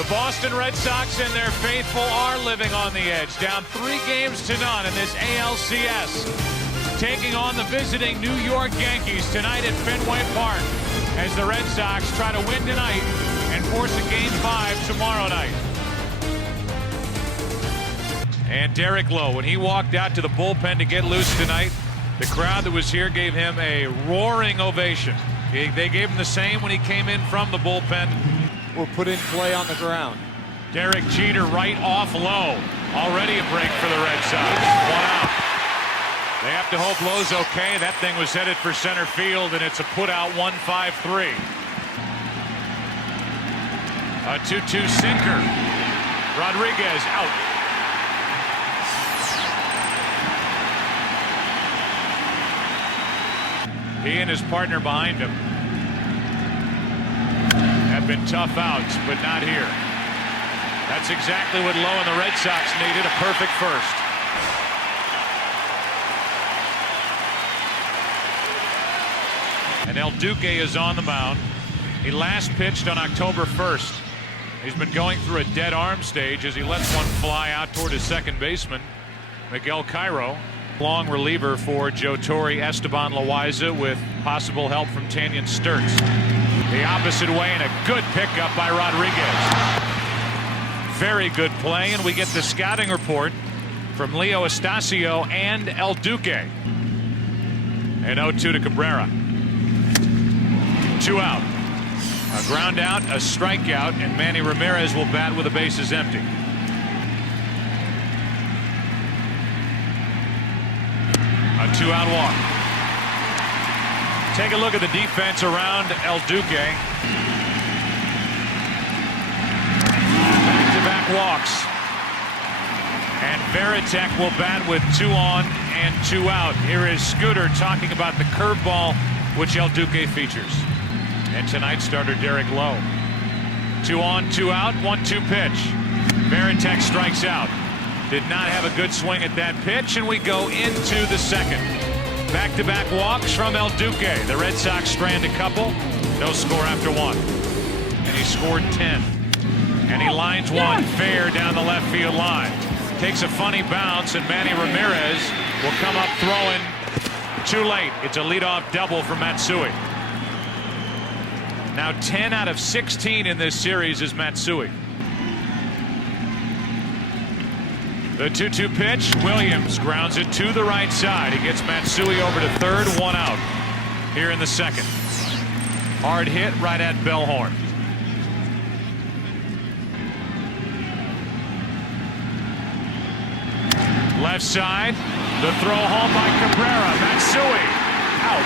The Boston Red Sox and their faithful are living on the edge, down 3-0 in this ALCS, taking on the visiting New York Yankees tonight at Fenway Park as the Red Sox try to win tonight and force a Game 5 tomorrow night. And Derek Lowe, when he walked out to the bullpen to get loose tonight, the crowd that was here gave him a roaring ovation. They gave him the same when he came in from the bullpen. Were put in play on the ground. Derek Jeter right off Lowe. Already a break for the Red Sox. 1 out. They have to hope Lowe's okay. That thing was headed for center field, and it's a put-out 1-5-3. A 2-2 sinker. Rodriguez out. He and his partner behind him have been tough outs, but not here. That's exactly what Lowe and the Red Sox needed, a perfect first. And El Duque is on the mound. He last pitched on October 1st. He's been going through a dead arm stage as he lets one fly out toward his second baseman, Miguel Cairo. Long reliever for Joe Torre, Esteban Loaiza, with possible help from Tanyan Sturtz. The opposite way, and a good pickup by Rodriguez. Very good play, and we get the scouting report from Leo Estacio and El Duque. And 0-2 to Cabrera. 2 out. A ground out, a strikeout, and Manny Ramirez will bat with the bases empty. A 2-out walk. Take a look at the defense around El Duque. Back-to-back walks. And Veritek will bat with 2 on and 2 out. Here is Scooter talking about the curveball which El Duque features. And tonight's starter Derek Lowe. 2 on, 2 out, 1-2 pitch. Veritek strikes out. Did not have a good swing at that pitch, and we go into the second. Back-to-back walks from El Duque. The Red Sox strand a couple. No score after 1. And he scored 10. And he lines one fair down the left field line. Takes a funny bounce, and Manny Ramirez will come up throwing too late. It's a leadoff double for Matsui. Now 10 out of 16 in this series is Matsui. The 2-2 pitch. Williams grounds it to the right side. He gets Matsui over to third. 1 out here in the second. Hard hit right at Bellhorn. Left side. The throw home by Cabrera. Matsui out.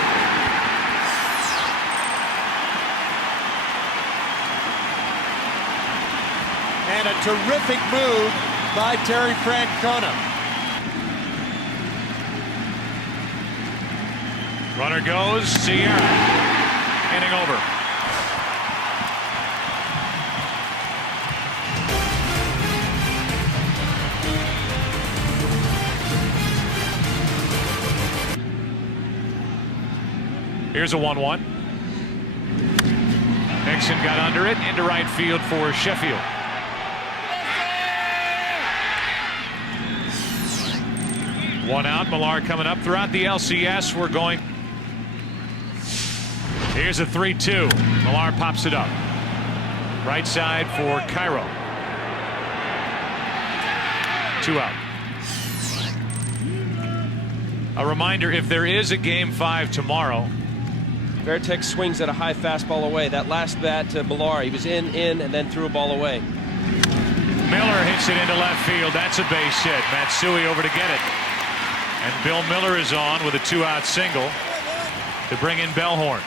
And a terrific move by Terry Francona. Runner goes. Sierra. Inning over. Here's a 1-1. Nixon got under it into right field for Sheffield. One out. Millar coming up. Throughout the LCS, we're going. Here's a 3-2. Millar pops it up. Right side for Cairo. 2 out. A reminder, if there is a Game 5 tomorrow. Veritek swings at a high fastball away. That last bat to Millar, he was in, and then threw a ball away. Miller hits it into left field. That's a base hit. Matsui over to get it. And Bill Miller is on with a 2-out single to bring in Bellhorn.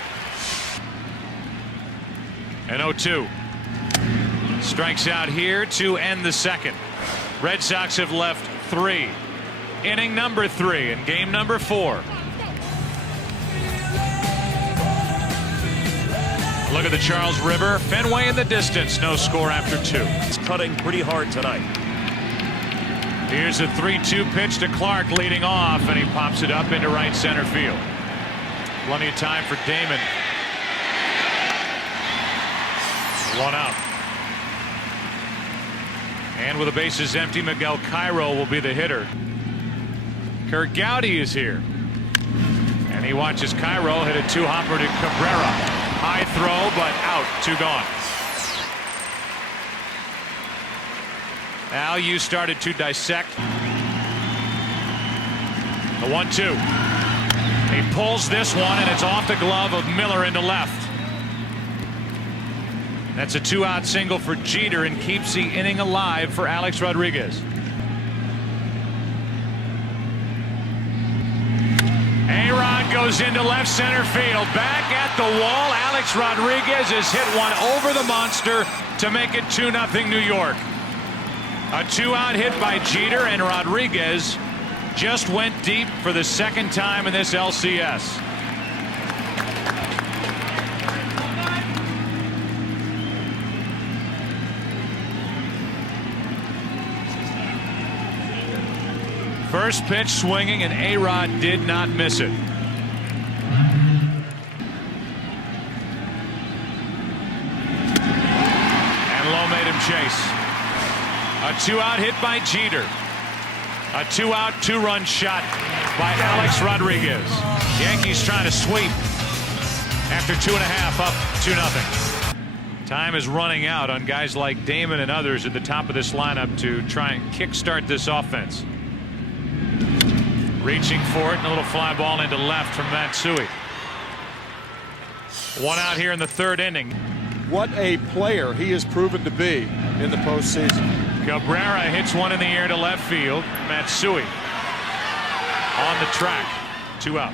And 0-2. Strikes out here to end the second. Red Sox have left 3. Inning number 3 and game number 4. Look at the Charles River. Fenway in the distance. No score after 2. It's cutting pretty hard tonight. Here's a 3-2 pitch to Clark leading off, and he pops it up into right center field. Plenty of time for Damon. 1 out. And with the bases empty, Miguel Cairo will be the hitter. Kurt Gowdy is here. And he watches Cairo hit a two-hopper to Cabrera. High throw, but out. 2 gone. Al, you started to dissect. The 1-2. He pulls this one, and it's off the glove of Miller into left. That's a 2-out single for Jeter and keeps the inning alive for Alex Rodriguez. A-Rod goes into left center field. Back at the wall. Alex Rodriguez has hit one over the monster to make it 2-0 New York. A 2-out hit by Jeter, and Rodriguez just went deep for the second time in this LCS. First pitch swinging, and A-Rod did not miss it. And Lowe made him chase. A 2-out hit by Jeter. A 2-out, 2-run shot by Alex Rodriguez. Yankees trying to sweep after 2.5 up 2-0. Time is running out on guys like Damon and others at the top of this lineup to try and kickstart this offense. Reaching for it, and a little fly ball into left from Matsui. 1 out here in the 3rd inning. What a player he has proven to be in the postseason. Cabrera hits one in the air to left field. Matsui on the track. 2 out.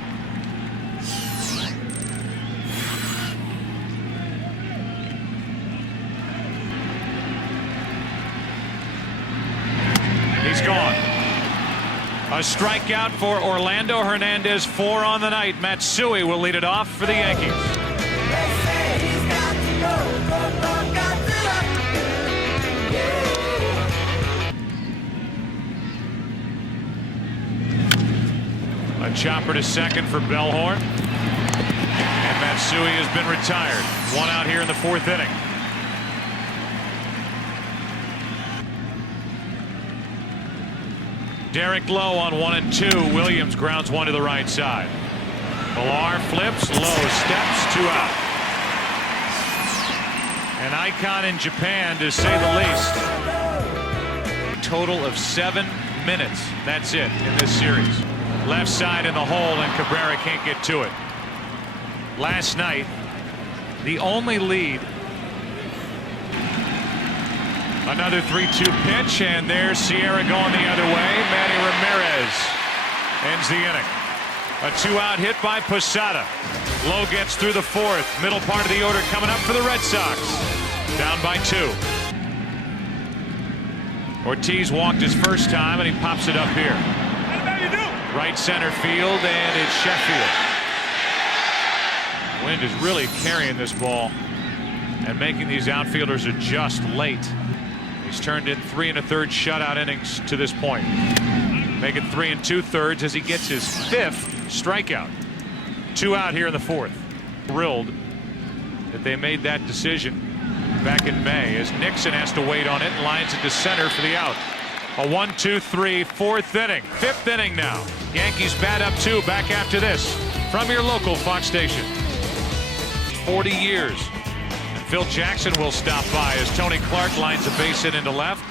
He's gone. A strikeout for Orlando Hernandez. 4 on the night. Matsui will lead it off for the Yankees. A chopper to second for Bellhorn. And Matsui has been retired. 1 out here in the 4th inning. Derek Lowe on 1 and 2. Williams grounds one to the right side. Millar flips. Lowe steps. 2 out. An icon in Japan, to say the least. Total of 7 minutes. That's it in this series. Left side in the hole, and Cabrera can't get to it. Last night, the only lead. Another 3-2 pitch, and there's Sierra going the other way. Manny Ramirez ends the inning. A 2-out hit by Posada. Lowe gets through the 4th. Middle part of the order coming up for the Red Sox. Down by 2. Ortiz walked his first time, and he pops it up here. Right center field, and it's Sheffield. Wind is really carrying this ball and making these outfielders adjust late. He's turned in 3 1/3 shutout innings to this point. Make it 3 2/3 as he gets his 5th strikeout. 2 out here in the 4th. Thrilled that they made that decision back in May, as Nixon has to wait on it and lines it to center for the out. A 1-2-3 4th inning. 5th inning now. Yankees bat up 2. Back after this from your local Fox station. 40 years. And Phil Jackson will stop by as Tony Clark lines a base hit into left.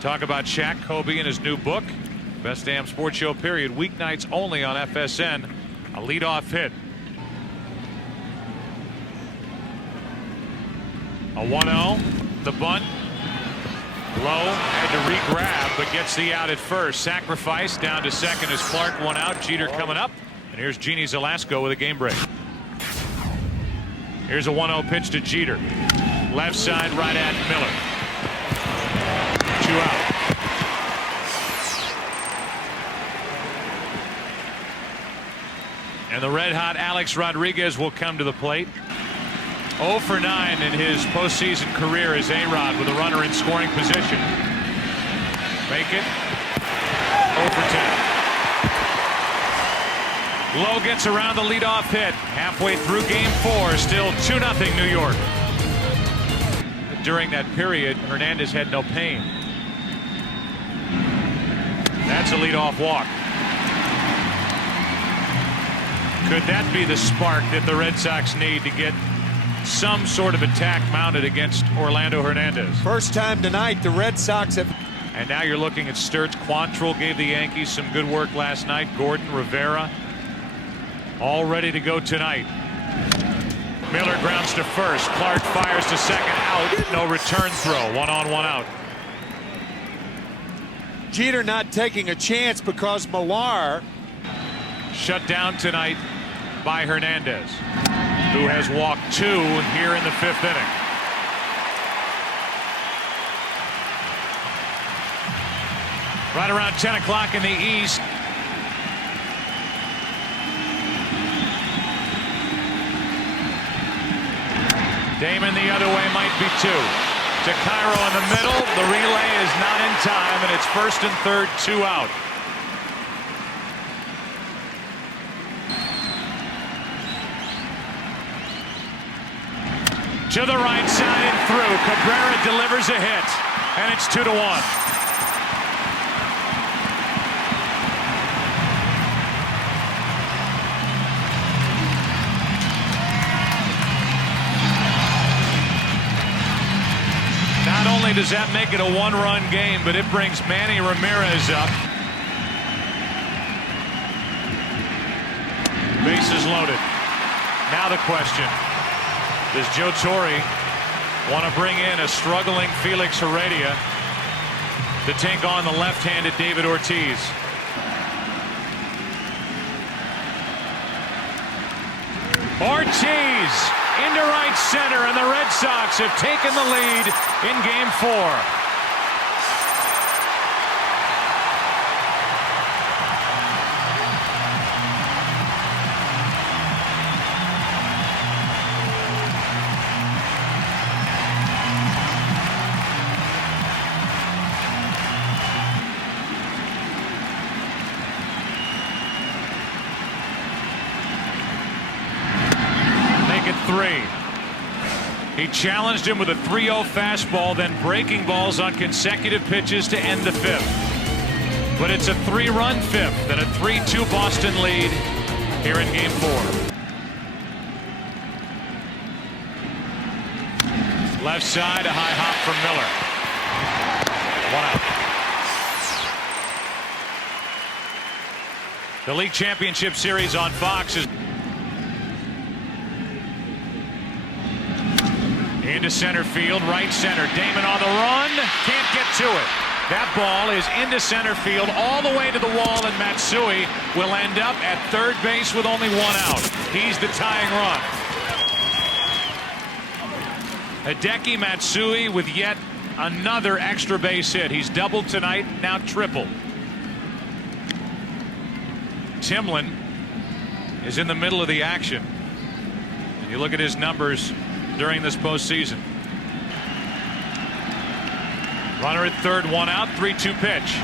Talk about Shaq, Kobe, and his new book. Best damn sports show, period. Weeknights only on FSN. A leadoff hit. A 1-0. The bunt. Lowe had to re-grab, but gets the out at first. Sacrifice down to second as Clark 1 out. Jeter coming up. And here's Jeannie Zelasco with a game break. Here's a 1-0 pitch to Jeter. Left side, right at Miller. 2 out. And the red-hot Alex Rodriguez will come to the plate. 0 for 9 in his postseason career as A-Rod with a runner in scoring position. Make it 0 for 10. Lowe gets around the leadoff hit. Halfway through game 4, still 2-0 New York. During that period, Hernandez had no pain. That's a leadoff walk. Could that be the spark that the Red Sox need to get some sort of attack mounted against Orlando Hernandez? First time tonight the Red Sox have. And now you're looking at Sturts. Quantrill gave the Yankees some good work last night. Gordon, Rivera, all ready to go tonight. Miller grounds to first. Clark fires to second. Out. No return throw. 1 on, 1 out. Jeter not taking a chance because Millar Shut down tonight by Hernandez, who has walked 2 here in the 5th inning. Right around 10 o'clock in the East. Damon the other way might be 2. To Cairo in the middle. The relay is not in time, and it's 1st and 3rd, 2 out. To the right side and through. Cabrera delivers a hit, and it's 2-1. Not only does that make it a 1-run game, but it brings Manny Ramirez up. Bases loaded. Now the question. Does Joe Torre want to bring in a struggling Felix Heredia to take on the left-handed David Ortiz? Ortiz into right center, and the Red Sox have taken the lead in Game 4. He challenged him with a 3-0 fastball, then breaking balls on consecutive pitches to end the 5th. But it's a 3-run 5th and a 3-2 Boston lead here in Game 4. Left side, a high hop from Miller. 1 out. The League Championship Series on Fox is into center field, right center. Damon on the run, can't get to it. That ball is into center field all the way to the wall, and Matsui will end up at third base with only 1 out. He's the tying run. Hideki Matsui with yet another extra base hit. He's doubled tonight, now triple. Timlin is in the middle of the action. And you look at his numbers during this postseason. Runner at third, 1 out, 3-2 pitch.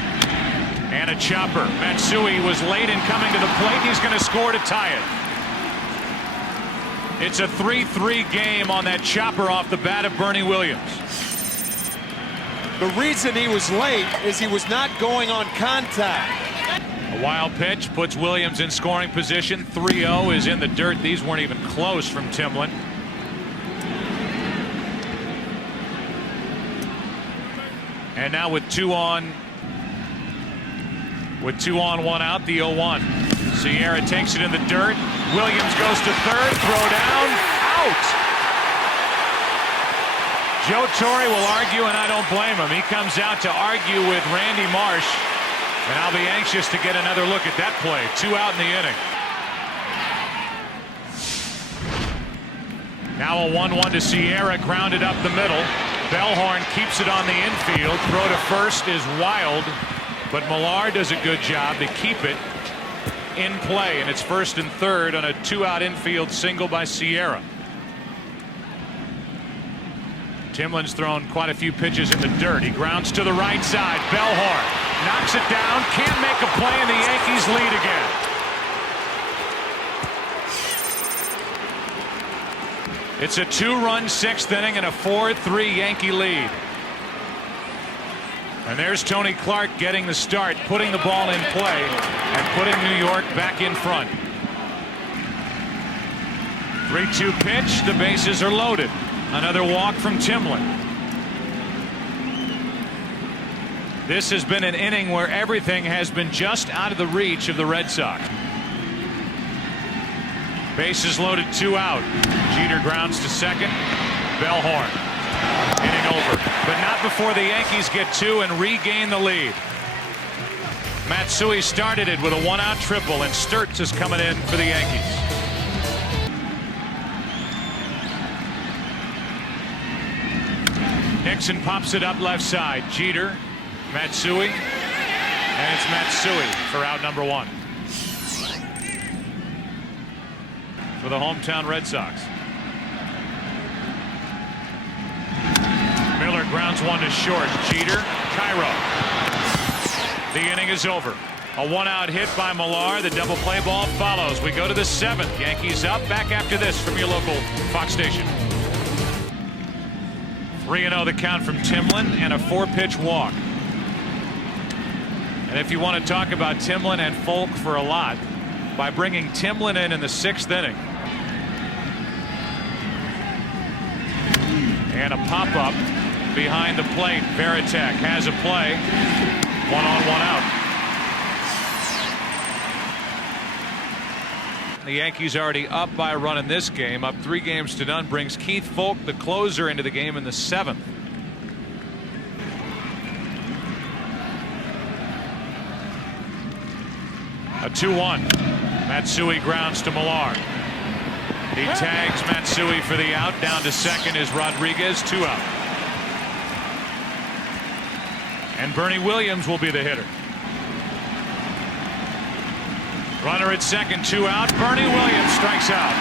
And a chopper. Matsui was late in coming to the plate. He's going to score to tie it. It's a 3-3 game on that chopper off the bat of Bernie Williams. The reason he was late is he was not going on contact. A wild pitch puts Williams in scoring position. 3-0 is in the dirt. These weren't even close from Timlin. And now with 2 on, 1 out, the 0-1. Sierra takes it in the dirt. Williams goes to third, throw down, out. Joe Torre will argue, and I don't blame him. He comes out to argue with Randy Marsh, and I'll be anxious to get another look at that play. 2 out in the inning. Now a 1-1 to Sierra, grounded up the middle. Bellhorn keeps it on the infield. Throw to first is wild, but Millar does a good job to keep it in play, and it's 1st and 3rd on a 2-out infield single by Sierra. Timlin's thrown quite a few pitches in the dirt. He grounds to the right side. Bellhorn knocks it down, can't make a play, and the Yankees lead again. It's a 2-run 6th inning and a 4-3 Yankee lead. And there's Tony Clark getting the start, putting the ball in play, and putting New York back in front. 3-2 pitch. The bases are loaded. Another walk from Timlin. This has been an inning where everything has been just out of the reach of the Red Sox. Bases loaded, 2 out. Jeter grounds to second. Bellhorn inning over, but not before the Yankees get 2 and regain the lead. Matsui started it with a 1-out triple, and Sturtz is coming in for the Yankees. Nixon pops it up left side. Jeter, Matsui, and it's Matsui for out number 1 for the hometown Red Sox. Miller grounds one to short. Jeter, Cairo. The inning is over. A 1-out hit by Millar. The double play ball follows. We go to the 7th. Yankees up. Back after this from your local Fox station. 3-0 the count from Timlin and a 4-pitch walk. And if you want to talk about Timlin and Folk for a lot, by bringing Timlin in the 6th inning. And a pop-up behind the plate. Veritek has a play. 1 on, 1 out. The Yankees already up by a run in this game. Up 3 games to none. Brings Keith Folk, the closer, into the game in the 7th. A 2-1. Matsui grounds to Millar. He tags Matsui for the out. Down to second is Rodriguez. 2 out. And Bernie Williams will be the hitter. Runner at second, 2 out. Bernie Williams strikes out.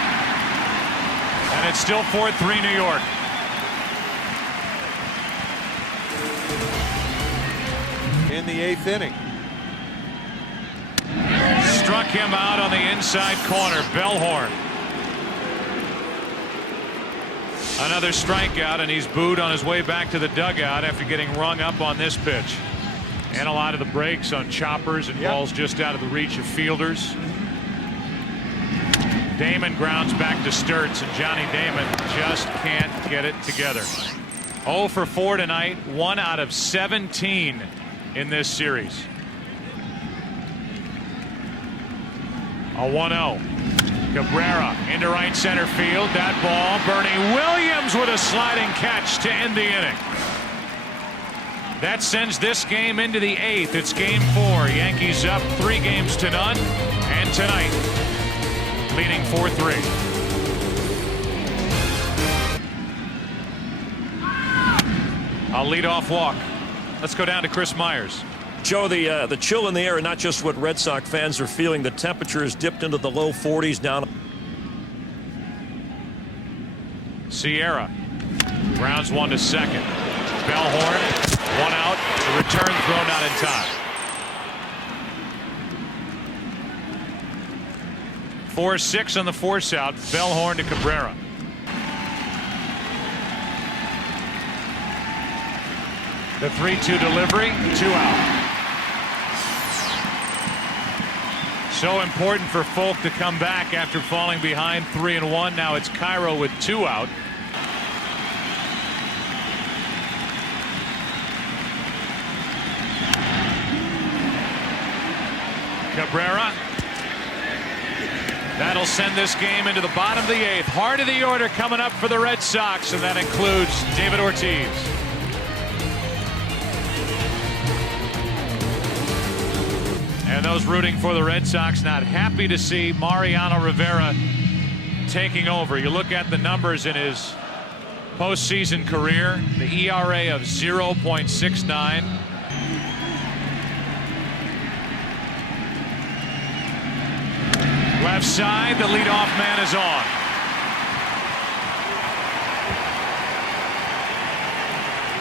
And it's still 4-3 New York. In the 8th inning. Struck him out on the inside corner. Bellhorn. Another strikeout, and he's booed on his way back to the dugout after getting rung up on this pitch. And a lot of the breaks on choppers and balls just out of the reach of fielders. Damon grounds back to Sturtz, and Johnny Damon just can't get it together. 0 for 4 tonight, 1 out of 17 in this series. A 1-0. Cabrera into right center field. That ball, Bernie Williams with a sliding catch to end the inning. That sends this game into the 8th. It's game 4. Yankees up 3 games to none. And tonight, leading 4-3. A leadoff walk. Let's go down to Chris Myers. Joe, the chill in the air, and not just what Red Sox fans are feeling. The temperature has dipped into the low 40s down. Sierra grounds one to second. Bellhorn, 1 out. The return throw not in time. 4-6 on the force out. Bellhorn to Cabrera. The 3-2 delivery, 2 out. So important for Folk to come back after falling behind 3-1. Now it's Cairo with 2 out. Cabrera. That'll send this game into the bottom of the 8th. Heart of the order coming up for the Red Sox, and that includes David Ortiz. And those rooting for the Red Sox not happy to see Mariano Rivera taking over. You look at the numbers in his postseason career, the ERA of 0.69. Left side, the leadoff man is on.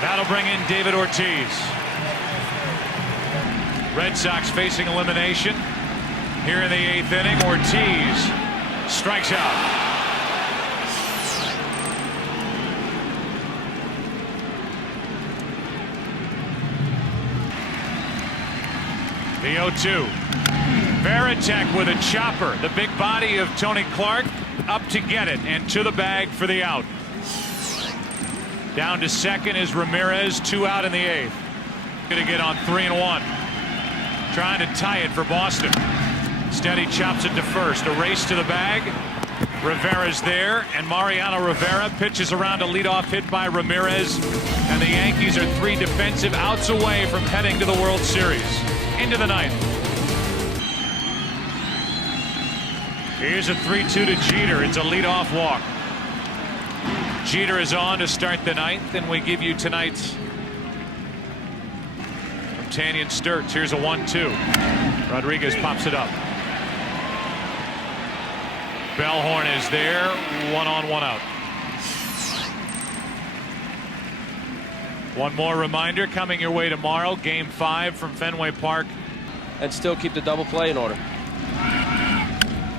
That'll bring in David Ortiz. Red Sox facing elimination here in the 8th inning. Ortiz strikes out. The 0-2. Varitek with a chopper. The big body of Tony Clark up to get it and to the bag for the out. Down to second is Ramirez. 2 out in the 8th. Going to get on 3-1. Trying to tie it for Boston. Instead, he chops it to first. A race to the bag. Rivera's there, and Mariano Rivera pitches around a leadoff hit by Ramirez. And the Yankees are 3 defensive outs away from heading to the World Series. Into the 9th. Here's a 3-2 to Jeter. It's a leadoff walk. Jeter is on to start the 9th, and we give you tonight's from Tanyan Sturts. Here's a 1-2. Rodriguez pops it up. Bellhorn is there. 1 on, 1 out. One more reminder coming your way tomorrow. Game 5 from Fenway Park. And still keep the double play in order.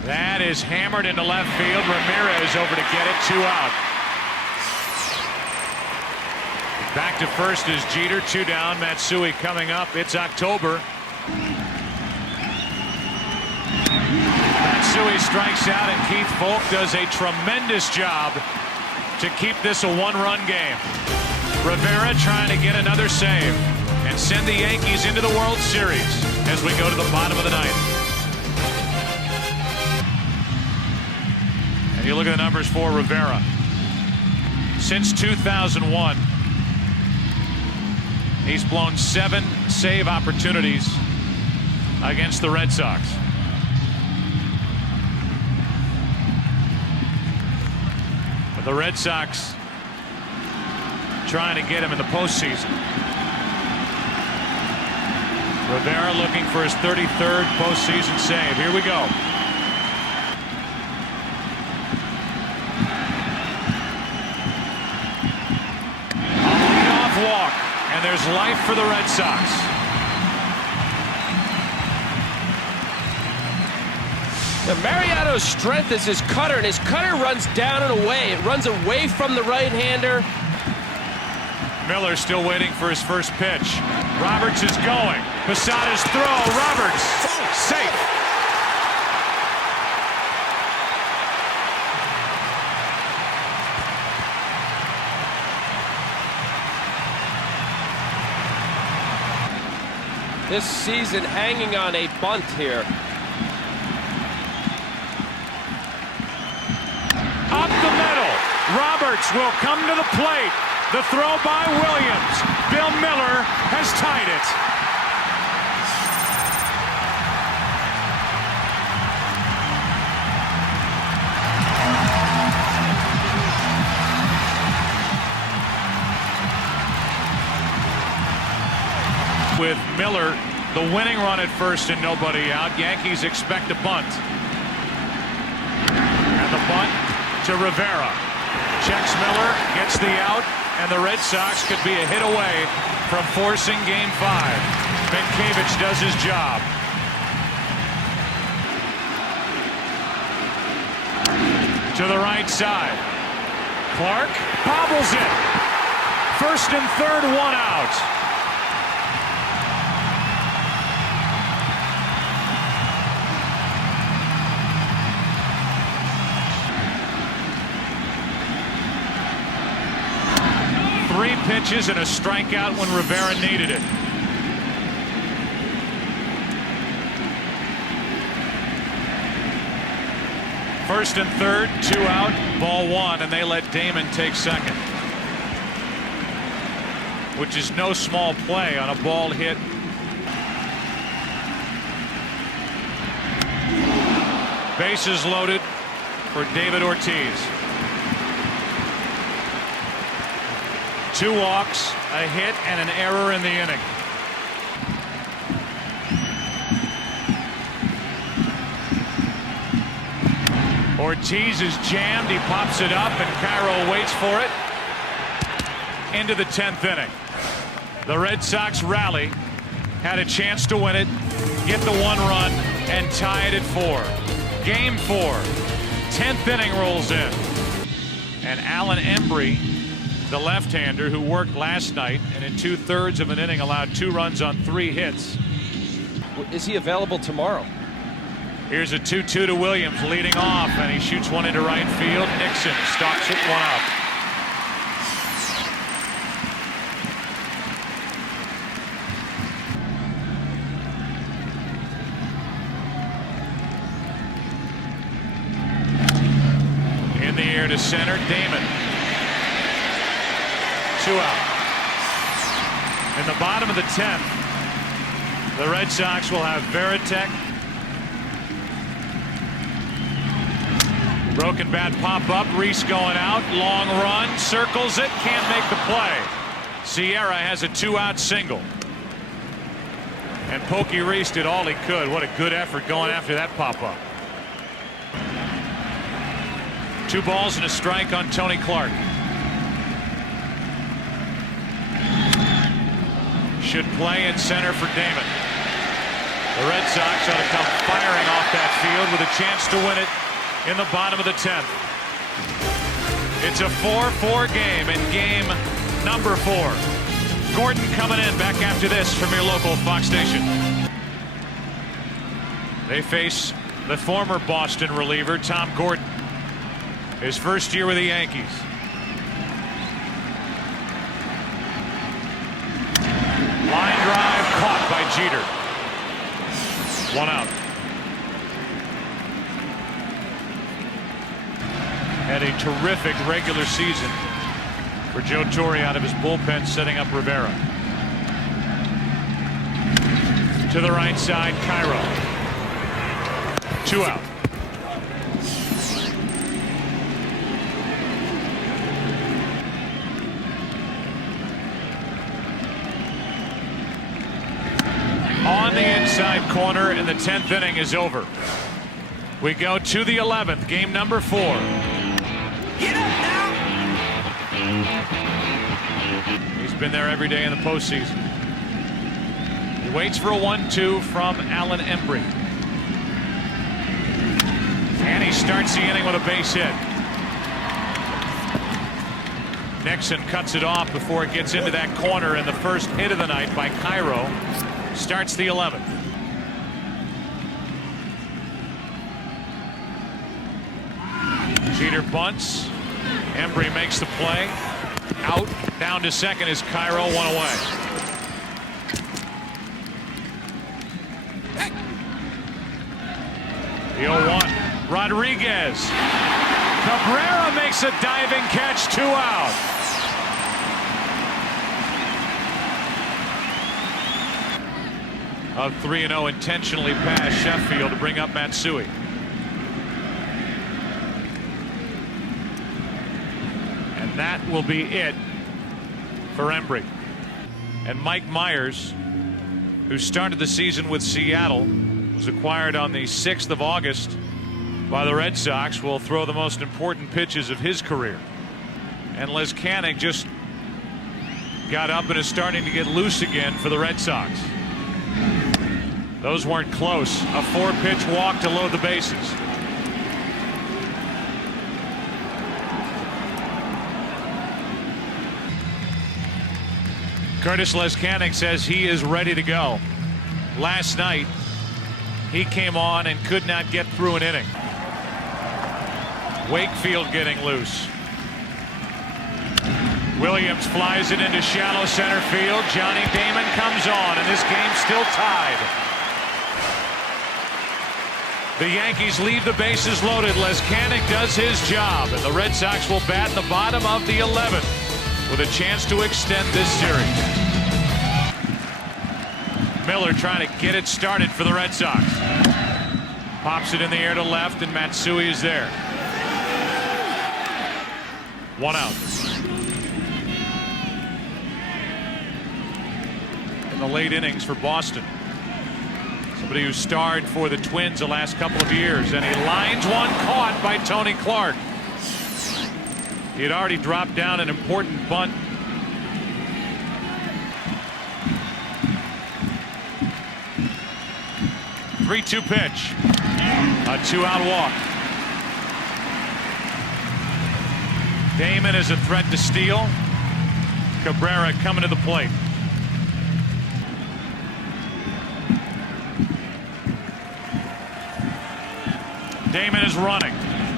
That is hammered into left field. Ramirez over to get it. 2 out. Back to first is Jeter. 2 down. Matsui coming up. It's October. Matsui strikes out, and Keith Volk does a tremendous job to keep this a 1-run game. Rivera trying to get another save and send the Yankees into the World Series as we go to the bottom of the 9th. And you look at the numbers for Rivera. Since 2001, he's blown 7 save opportunities against the Red Sox. But the Red Sox trying to get him in the postseason. Rivera looking for his 33rd postseason save. Here we go. Walk, and there's life for the Red Sox. Now, Mariano's strength is his cutter, and his cutter runs down and away. It runs away from the right-hander. Miller still waiting for his first pitch. Roberts is going. Posada's throw. Roberts safe. This season hanging on a bunt here. Up the middle. Roberts will come to the plate. The throw by Williams. Bill Miller has tied it. With Miller, the winning run at first and nobody out. Yankees expect a bunt. And the bunt to Rivera. Checks Miller, gets the out, and the Red Sox could be a hit away from forcing Game 5. Mientkiewicz does his job. To the right side. Clark bobbles it. First and third, 1 out. Three pitches and a strikeout when Rivera needed it. First and third, 2 out, ball 1, and they let Damon take second. Which is no small play on a ball hit. Bases loaded for David Ortiz. 2 walks, a hit, and an error in the inning. Ortiz is jammed. He pops it up, and Cairo waits for it. Into the 10th inning. The Red Sox rally, had a chance to win it, get the 1 run, and tie it at 4. Game 4. 10th inning rolls in. And Alan Embry, the left-hander who worked last night and in 2/3 of an inning allowed 2 runs on 3 hits. Is he available tomorrow? Here's a 2-2 to Williams, leading off, and he shoots one into right field. Nixon stalks it, one out. In the air to center, Damon. 2 out. In the bottom of the 10th, the Red Sox will have Veritek. Broken bat pop up, Reese going out, long run, circles it, can't make the play. Sierra has a 2-out single. And Pokey Reese did all he could. What a good effort going after that pop up. 2 balls and a strike on Tony Clark. Should play in center for Damon. The Red Sox ought to come firing off that field with a chance to win it in the bottom of the 10th. It's a 4-4 game in game number 4. Gordon coming in back after this from your local Fox station. They face the former Boston reliever Tom Gordon. His first year with the Yankees. Line drive caught by Jeter. 1 out. Had a terrific regular season for Joe Torre out of his bullpen, setting up Rivera. To the right side, Cairo. 2 out. On the inside corner, and the 10th inning is over. We go to the 11th, game number 4. Get up now! He's been there every day in the postseason. He waits for a 1-2 from Alan Embry. And he starts the inning with a base hit. Nixon cuts it off before it gets into that corner, and the first hit of the night by Cairo starts the 11th. Jeter bunts. Embry makes the play. Out. Down to second is Cairo, 1 away. The 0-1. Rodriguez. Cabrera makes a diving catch, 2 out. Of 3-0 intentionally past Sheffield to bring up Matsui. And that will be it for Embry. And Mike Myers, who started the season with Seattle, was acquired on the 6th of August by the Red Sox, will throw the most important pitches of his career. And Les Canning just got up and is starting to get loose again for the Red Sox. Those weren't close. A 4-pitch walk to load the bases. Curtis Les Canning says he is ready to go. Last night, he came on and could not get through an inning. Wakefield getting loose. Williams flies it into shallow center field. Johnny Damon comes on, and this game's still tied. The Yankees leave the bases loaded. Les Canning does his job, and the Red Sox will bat in the bottom of the 11th with a chance to extend this series. Miller trying to get it started for the Red Sox. Pops it in the air to left, and Matsui is there. 1 out. In the late innings for Boston. Somebody who starred for the Twins the last couple of years, and he lines one caught by Tony Clark. He had already dropped down an important bunt. A 3-2 pitch. A 2-out walk. Damon is a threat to steal. Cabrera coming to the plate. Damon is running.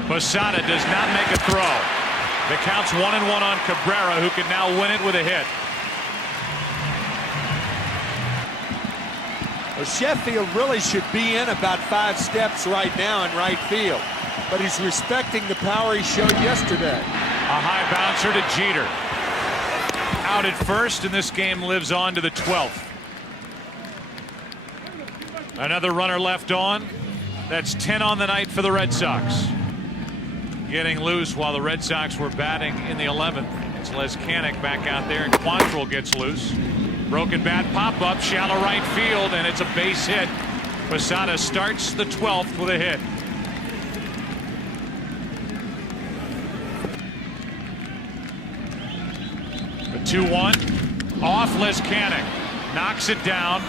Posada does not make a throw. The count's 1-1 on Cabrera, who can now win it with a hit. Well, Sheffield really should be in about 5 steps right now in right field, but he's respecting the power he showed yesterday. A high bouncer to Jeter. Out at first, and this game lives on to the 12th. Another runner left on. That's 10 on the night for the Red Sox. Getting loose while the Red Sox were batting in the 11th. It's Lezcanic back out there, and Quantrill gets loose. Broken bat pop-up, shallow right field, and it's a base hit. Posada starts the 12th with a hit. The 2-1 off Lezcanic, knocks it down,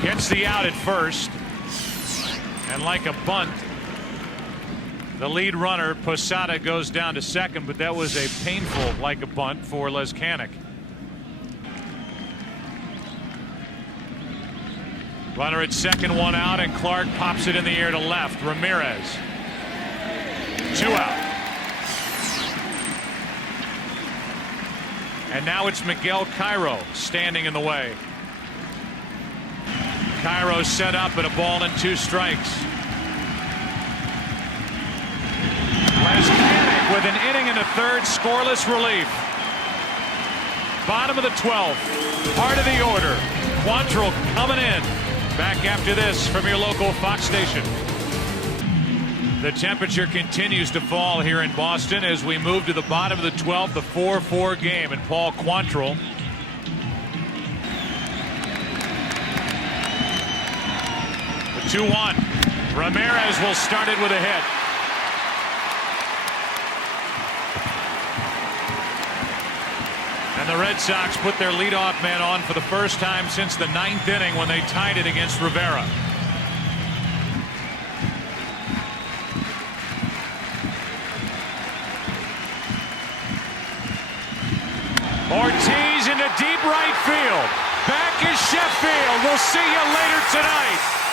gets the out at first, and like a bunt, the lead runner Posada goes down to second, but that was a painful like a bunt for Lezcanic. Runner at second, 1 out, and Clark pops it in the air to left. Ramirez, 2 out. And now it's Miguel Cairo standing in the way. Cairo set up at a ball and 2 strikes. Lezcanic with an inning and a third, scoreless relief. Bottom of the 12th, part of the order. Quantrill coming in. Back after this from your local Fox station. The temperature continues to fall here in Boston as we move to the bottom of the 12th, the 4-4 game, and Paul Quantrill. The 2-1. Ramirez will start it with a hit. And the Red Sox put their leadoff man on for the first time since the 9th inning when they tied it against Rivera. Ortiz into deep right field. Back is Sheffield. We'll see you later tonight.